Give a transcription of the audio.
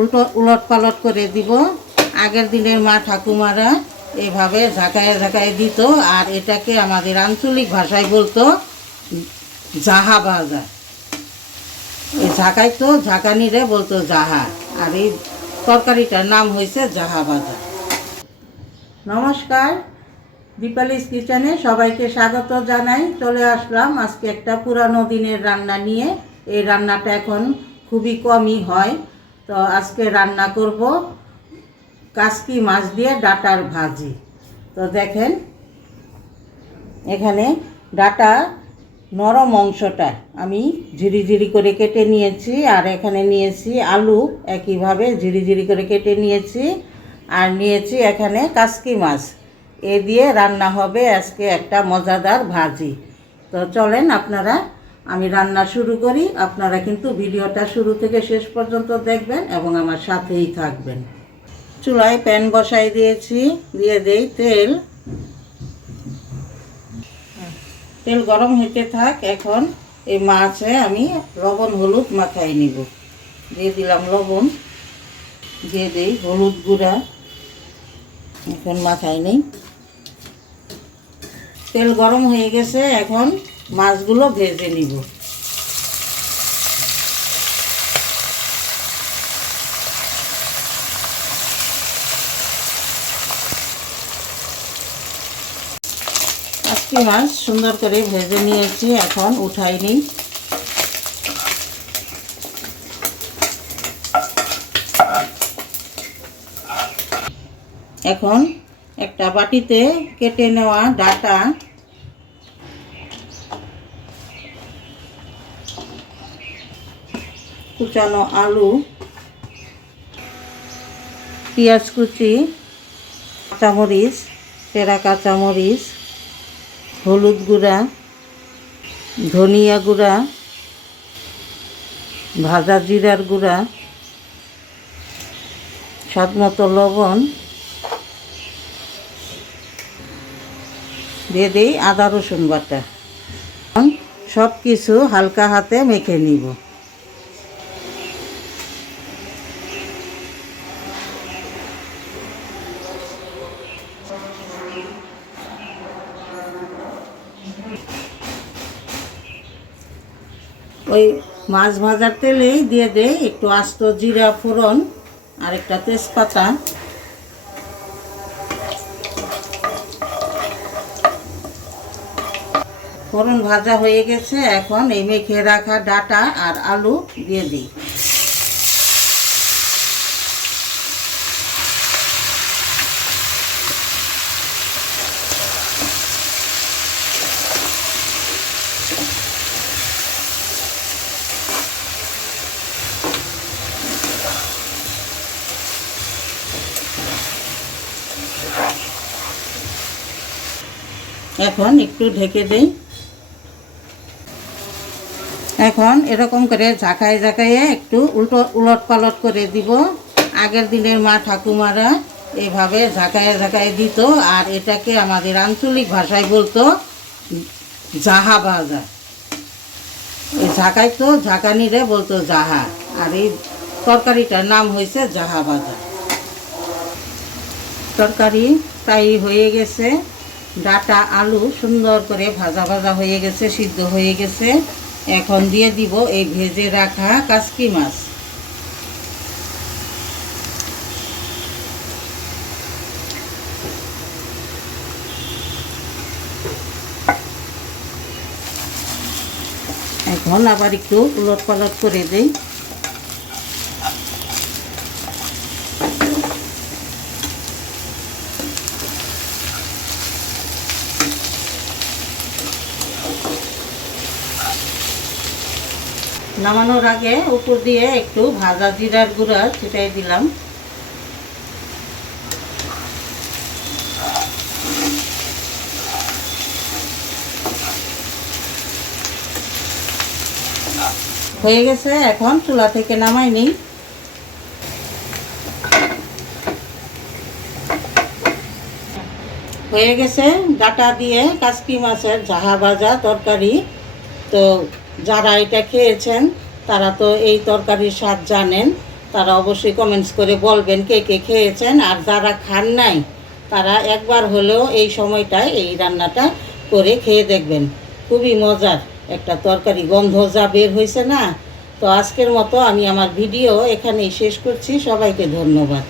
উলট পালট করে দিব। আগের দিনের মা ঠাকুমারা এভাবে ঝাঁকায় ঝাঁকায় দিত, আর এটাকে আমাদের আঞ্চলিক ভাষায় বলতো জাহা ভাজা। এই ঝাঁকাইতো, ঝাঁকানিরে বলতো জাহা, আর এই তরকারিটার নাম হয়েছে জাহা ভাজা। নমস্কার, দীপালিস কিচেনে সবাইকে স্বাগত জানাই। চলে আসলাম আজকে একটা পুরানো দিনের রান্না নিয়ে। এই রান্নাটা এখন খুবই কমই হয়, তো আজকে রান্না করব কাসকি মাছ দিয়ে ডাটার ভাজি। তো দেখেন, এখানে ডাটা নরম অংশটা আমি ঝিরিঝিরি করে কেটে নিয়েছি, আর এখানে নিয়েছি আলু একইভাবে ঝিরিঝিরি করে কেটে নিয়েছি, আর নিয়েছি এখানে কাসকি মাছ। এ দিয়ে রান্না হবে আজকে একটা মজাদার ভাজি। তো চলেন আমি রান্না শুরু করি। আপনারা কিন্তু ভিডিওটা শুরু থেকে শেষ পর্যন্ত দেখবেন এবং আমার সাথেই থাকবেন। চুলায় প্যান বসাই দিয়েছি, দিয়ে দেই তেল। তেল গরম হতে থাক। এখন এই মাছে আমি লবণ হলুদ মাখাই নিব। দিয়ে দিলাম লবণ, দিয়ে দেই হলুদ গুঁড়া। এখন মাখাই নেই। তেল গরম হয়ে গেছে, এখন মাছগুলো ভেজে নিব। কাসকি মাছ সুন্দর করে ভেজে নিয়েছি, এখন উঠাই নিই। এখন একটা বাটিতে কেটে নেওয়া ডাটা, কুচানো আলু, পেঁয়াজ কুচি, কাঁচামরিচ, চেরা কাঁচামরিচ, হলুদ গুঁড়া, ধনিয়া গুঁড়া, ভাজা জিরার গুঁড়া, স্বাদমতো লবণ, দিয়ে দিই আদা রসুন বাটা। সব কিছু হালকা হাতে মেখে নিব। ওই মাছ ভাজার তেলেই দিয়ে দেই একটু আস্ত জিরা ফোড়ন আর একটা তেজপাতা। ফোড়ন ভাজা হয়ে গেছে, এখন এই মেখে রাখা ডাটা আর আলু দিয়ে দিই। এখন একটু ঢেকে দেই। এখন এরকম করে ঝাঁকায় ঝাঁকাইয়ে একটু উলট পালট করে দিব। আগের দিনের মা ঠাকুমারা এভাবে ঝাঁকায় ঝাঁকায় দিত, আর এটাকে আমাদের আঞ্চলিক ভাষায় বলতো জাহা ভাজা। এই ঝাঁকাইতো, ঝাঁকানিরে বলতো জাহা, আর এই তরকারিটার নাম হয়েছে জাহা ভাজা। তরকারি প্রায় হয়ে গেছে, ডাটা আলু সুন্দর করে ভাজা ভাজা হয়ে গেছে, সিদ্ধ হয়ে গেছে। এখন দিয়ে দিব এই ভেজে রাখা কাসকি মাছ। এখন আবার একটু উলট পালট করে দেই। নামানোর আগে উপর দিয়ে একটু ভাজা জিরার গুঁড়া ছিটাই দিলাম। হয়ে গেছে, এখন চুলা থেকে নামাই নিই। হয়ে গেছে ডাটা দিয়ে কাসকি মাছের জাহা ভাজা তরকারি। তো যারা এটা খেয়েছেন তারা তো এই তরকারির স্বাদ জানেন। তারা অবশ্যই কমেন্টস করে বলবেন কে কে খেয়েছেন। আর যারা খান নাই তারা একবার হলেও এই সময়টায় এই রান্নাটা করে খেয়ে দেখবেন। খুবই মজার একটা তরকারি, গন্ধ যা বের হয়েছে না। তো আজকের মতো আমি আমার ভিডিও এখানেই শেষ করছি। সবাইকে ধন্যবাদ।